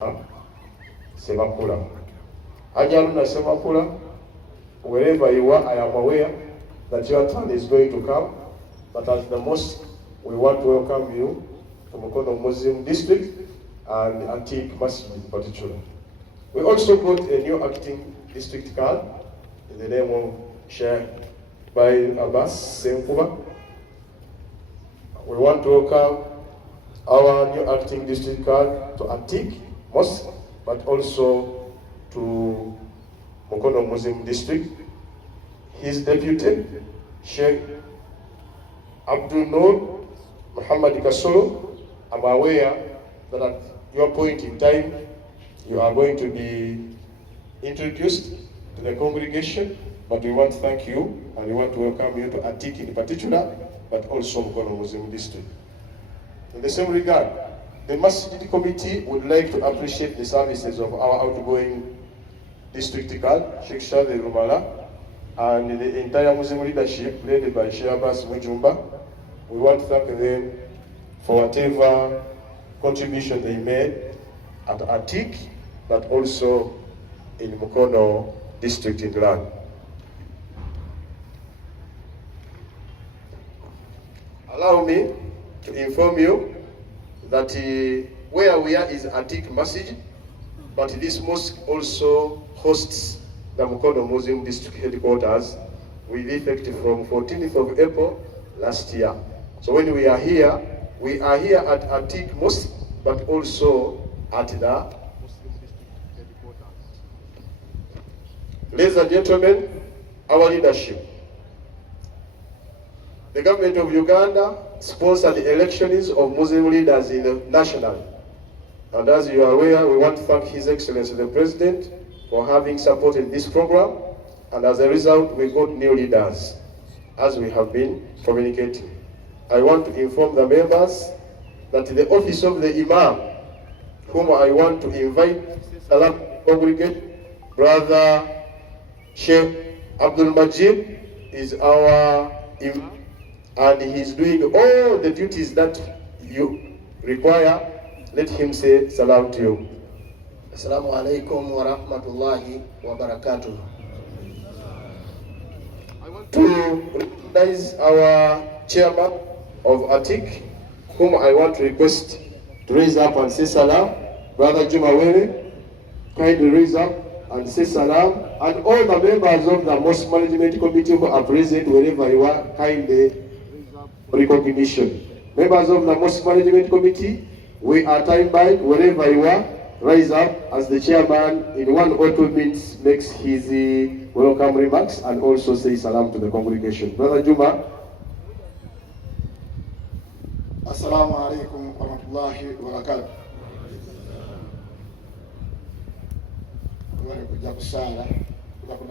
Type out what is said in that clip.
Semakula. Ajaluna Semakula, wherever you are, I am aware that your turn is going to come. But at the most, we want to welcome you to Mukono Muslim District and Atique Masigid in particular. We also got a new acting district card in the name of shared by Abbas Senkuba. We want to welcome our new acting district card to Atique Mosque, but also to Mukono Muslim District. His deputy, Sheikh Abdul Noor Muhammad Kasolo. I'm aware that at your point in time, you are going to be introduced to the congregation, but we want to thank you and we want to welcome you to Atique in particular, but also Mukono Muslim District. In the same regard, the Masigid Committee would like to appreciate the services of our outgoing district card, Sheikh Shadi Wamala, and the entire Muslim leadership led by Sheikh Abbas Mujumba. We want to thank them for whatever contribution they made at Atique, but also in Mukono district in Land. Allow me to inform you that where we are is Atique Masjid, but this mosque also hosts the Mukono Muslim District headquarters with effect from 14th of April last year. So when we are here at Atique Mosque, but also at the Muslim District headquarters. Ladies and gentlemen, our leadership. The government of Uganda sponsored the elections of Muslim leaders in the national. And as you are aware, we want to thank His Excellency the President for having supported this program. And as a result, we got new leaders, as we have been communicating. I want to inform the members that the office of the Imam, whom I want to invite Salam congregate, Brother Sheikh Abdul Majid, is our Imam, and he's doing all the duties that you require. Let him say salam to you. Assalamu alaikum wa rahmatullahi wa barakatuh. I want to recognize our chairman of Atique, whom I want to request to raise up and say salam. Brother Juma Were, kindly raise up and say salam. And all the members of the Mosque Management Committee who are present wherever you are, kindly raise up recognition. Members of the Mosque Management Committee, we are time bound. Wherever you are, rise up as the chairman in 1 or 2 minutes makes his welcome remarks and also say salam to the congregation. Brother Juma. Assalamu alaikum wa rahmatullahi wa barakatuh. Kuja kusala, kuja